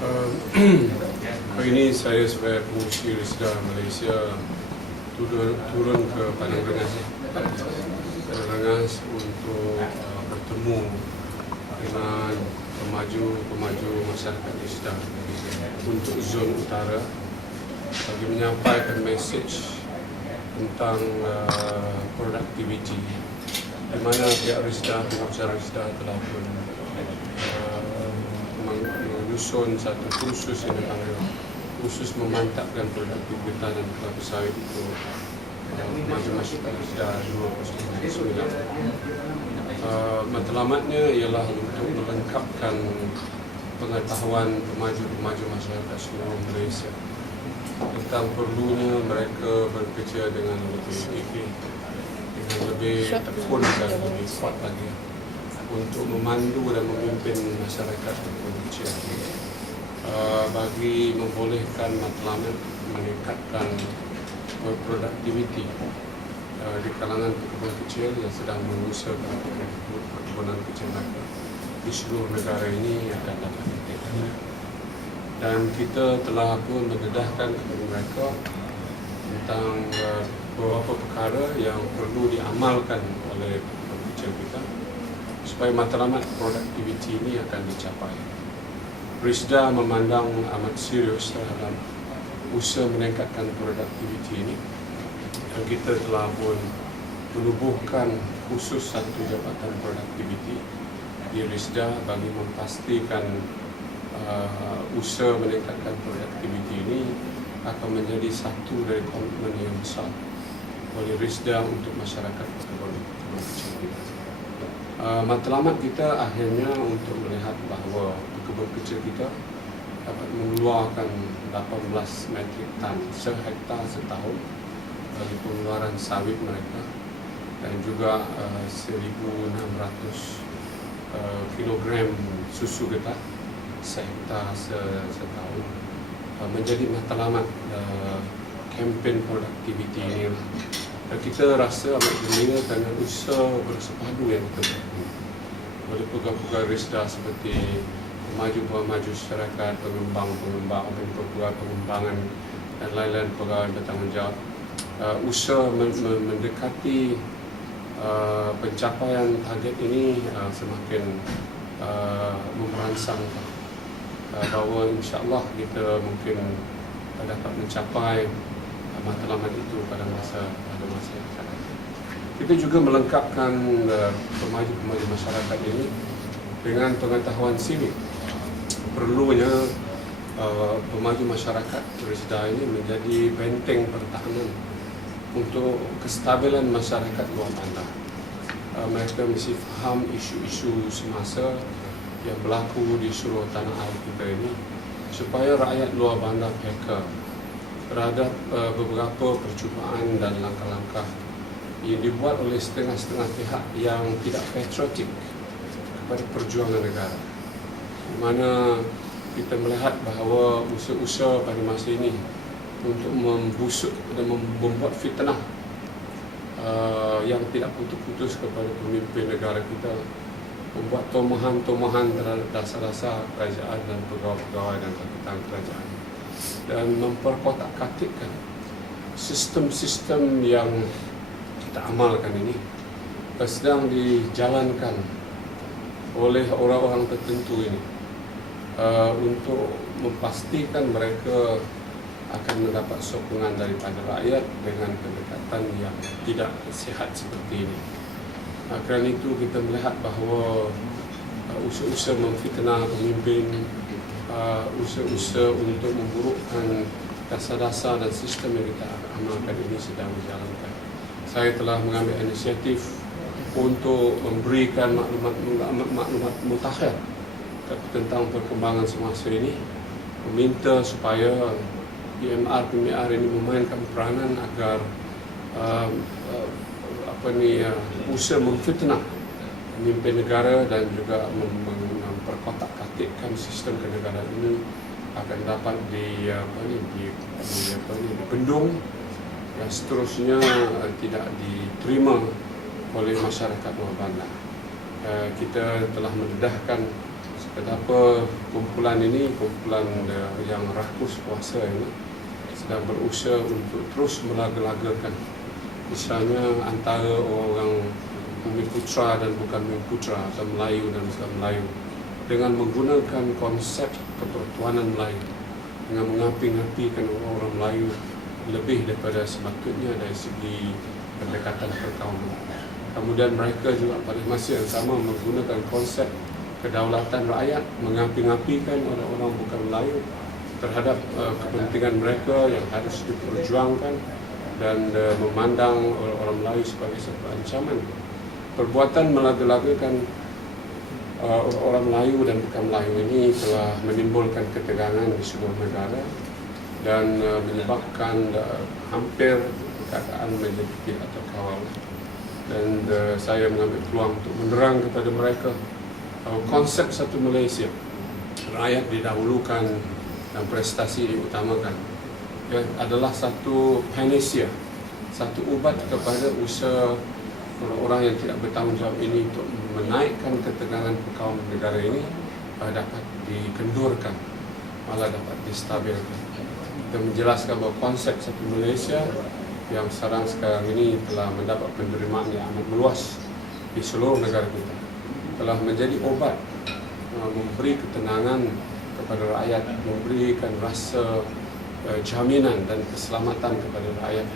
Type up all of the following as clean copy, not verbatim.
Uh, Hari ini saya sebagai pengurusi Risda Malaysia turun ke Padang Rengas untuk bertemu dengan pemaju masyarakat Risda untuk zon utara bagi menyampaikan mesej tentang produktiviti di mana pihak Risda, pengusaha Risda telah menyusun satu kursus yang dipanggil kursus memantapkan produktivitas dan kelapa sawit untuk pemaju masyarakat Risda 2009. Matlamatnya ialah untuk melengkapkan pengetahuan pemaju masyarakat seluruh Malaysia tentang perlunya mereka bekerja dengan lebih gigih, dengan lebih tekun dan lebih kuat lagi untuk memandu dan memimpin masyarakat kecil, bagi membolehkan matlamat meningkatkan produktiviti di kalangan pekebun kecil yang sedang mengusahakan perkebunan kecil mereka di seluruh negara ini akan dapat ditingkatkan. Dan kita telah pun mendedahkan kepada mereka tentang beberapa perkara yang perlu diamalkan oleh pekebun kecil kita supaya matlamat produktiviti ini akan dicapai. Risda memandang amat serius terhadap usaha meningkatkan produktiviti ini, dan kita telah pun menubuhkan khusus satu jabatan produktiviti di Risda bagi memastikan usaha meningkatkan produktiviti ini akan menjadi satu dari komitmen yang besar oleh Risda untuk masyarakat pekebun kecil kita. Matlamat kita akhirnya untuk melihat bahawa pekebun kecil kita dapat mengeluarkan 18 metrik tan sehektar setahun bagi pengeluaran sawit mereka, dan juga 1,600 kilogram susu getah sehektar setahun menjadi matlamat kempen produktiviti ini. Dan kita rasa amat gembira dengan usaha bersepadu yang kita buat oleh pegawai Risda seperti pemaju masyarakat, pengembang, pegawai pengembangan dan lain-lain pegawai bertanggungjawab. Usaha mendekati pencapaian target ini semakin memerangsang bahawa insya-Allah kita mungkin dapat mencapai matlamat itu pada masa yang akan datang. Kita juga melengkapkan pemaju masyarakat ini dengan pengetahuan sivik. Perlunya pemaju masyarakat Risda ini menjadi benteng pertahanan untuk kestabilan masyarakat luar bandar. Mereka mesti faham isu-isu semasa yang berlaku di seluruh tanah air kita ini supaya rakyat luar bandar peka terhadap beberapa percubaan dan langkah-langkah yang dibuat oleh setengah-setengah pihak yang tidak patriotik kepada perjuangan negara, di mana kita melihat bahawa usaha-usaha pada masa ini untuk membusuk dan membuat fitnah yang tidak putus-putus kepada pemimpin negara kita, membuat tomohan-tomohan terhadap dasar-dasar kerajaan dan pegawai-pegawai dan jabatan kerajaan, dan memperkotak-katikkan sistem-sistem yang kita amalkan ini sedang dijalankan oleh orang-orang tertentu ini untuk memastikan mereka akan mendapat sokongan daripada rakyat dengan pendekatan yang tidak sihat seperti ini. Kerana itu kita melihat bahawa usaha-usaha memfitnah pemimpin, usaha-usaha untuk memburukkan dasar-dasar dan sistem yang kita amalkan ini sedang dijalankan. Saya telah mengambil inisiatif untuk memberikan maklumat mutakhir tentang perkembangan semasa ini, meminta supaya PMR ini memainkan peranan agar usaha memfitnah pemimpin negara dan juga memperkotak-katikkan sistem kenegaraan ini akan dapat dibendung dan seterusnya tidak diterima oleh masyarakat luar bandar. Kita telah mendedahkan betapa kumpulan ini, kumpulan yang rakus kuasa ini sedang berusaha untuk terus melaga-lagakan, misalnya antara orang Bumi Putra dan bukan Bumi Putra, atau Melayu dan bukan Melayu, dengan menggunakan konsep kepertuanan Melayu, dengan mengapi-ngapikan orang Melayu lebih daripada sepatutnya dari segi pendekatan perkauman. Kemudian mereka juga pada masa yang sama menggunakan konsep kedaulatan rakyat, mengapi-ngapikan orang-orang bukan Melayu terhadap kepentingan mereka yang harus diperjuangkan, dan memandang orang Melayu sebagai satu ancaman. Perbuatan melaga-lagakan orang Melayu dan bukan Melayu ini telah menimbulkan ketegangan di seluruh negara dan menyebabkan hampir keadaan menjadi tidak terkawal. Dan saya mengambil peluang untuk menerang kepada mereka konsep satu Malaysia, rakyat didahulukan dan prestasi diutamakan, adalah satu panacea, satu ubat kepada usaha orang-orang yang tidak bertanggung jawab ini untuk menaikkan ketegangan perkauman negara ini dapat dikendurkan, malah dapat distabilkan. Kita menjelaskan bahawa konsep satu Malaysia yang sekarang ini telah mendapat penerimaan yang amat meluas di seluruh negara kita, telah menjadi obat, memberi ketenangan kepada rakyat, memberikan rasa jaminan dan keselamatan kepada rakyat,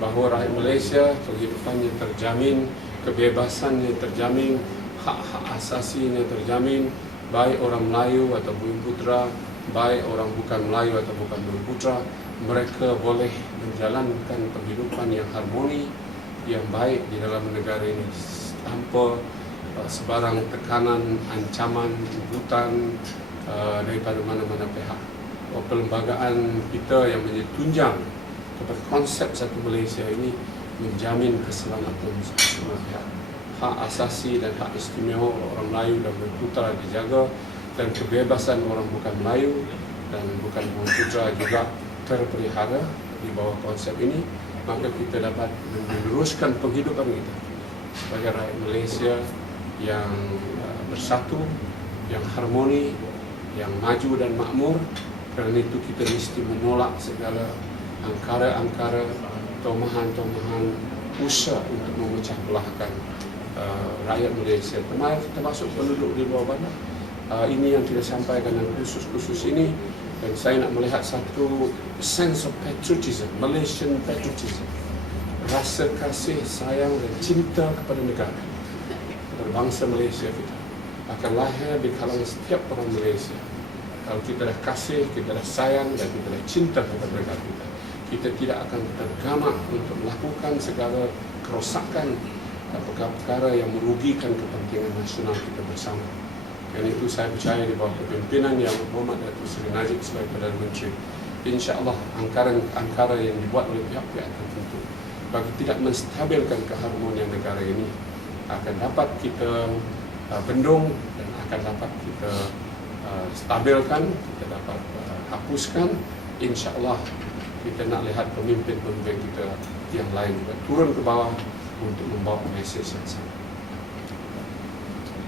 bahawa rakyat Malaysia kehidupannya terjamin, kebebasannya terjamin, hak-hak asasinya terjamin, baik orang Melayu atau Bumi Putra, baik orang bukan Melayu atau bukan Bumi Putra, mereka boleh menjalankan kehidupan yang harmoni, yang baik di dalam negara ini tanpa sebarang tekanan, ancaman, tuntutan daripada mana-mana pihak. Perlembagaan kita yang menjadi tunjang kepada konsep satu Malaysia ini menjamin keselamatan semua pihak. Hak asasi dan hak istimewa orang Melayu dan Bumi Putra dijaga, dan kebebasan orang bukan Melayu dan bukan Bumi Putra juga terpelihara di bawah konsep ini. Maka kita dapat meneruskan penghidupan kita sebagai rakyat Malaysia yang bersatu, yang harmoni, yang maju dan makmur. Kerana itu kita mesti menolak segala angkara-angkara, tomahan-tomahan usaha untuk memecah belahkan rakyat Malaysia, termasuk penduduk di luar bandar. Ini yang kita sampaikan dalam khusus ini, dan saya nak melihat satu sense of patriotism, Malaysian patriotism, rasa kasih, sayang dan cinta kepada negara, berbangsa Malaysia kita akan lahir di kalangan setiap orang Malaysia. Kalau kita dah kasih, kita dah sayang dan kita dah cinta kepada negara kita, kita tidak akan tergamak untuk melakukan segala kerosakan atau perkara yang merugikan kepentingan nasional kita bersama. Dan itu saya percaya di bawah kepimpinan Yang Berhormat Datuk Seri Najib sebagai Perdana Menteri, insya-Allah angkara yang dibuat oleh pihak-pihak tertentu bagi tidak menstabilkan keharmonian negara ini akan dapat kita bendung dan akan dapat kita stabilkan, kita dapat hapuskan. Insya-Allah kita nak lihat pemimpin-pemimpin kita yang lain juga turun ke bawah untuk membawa mesej yang sama.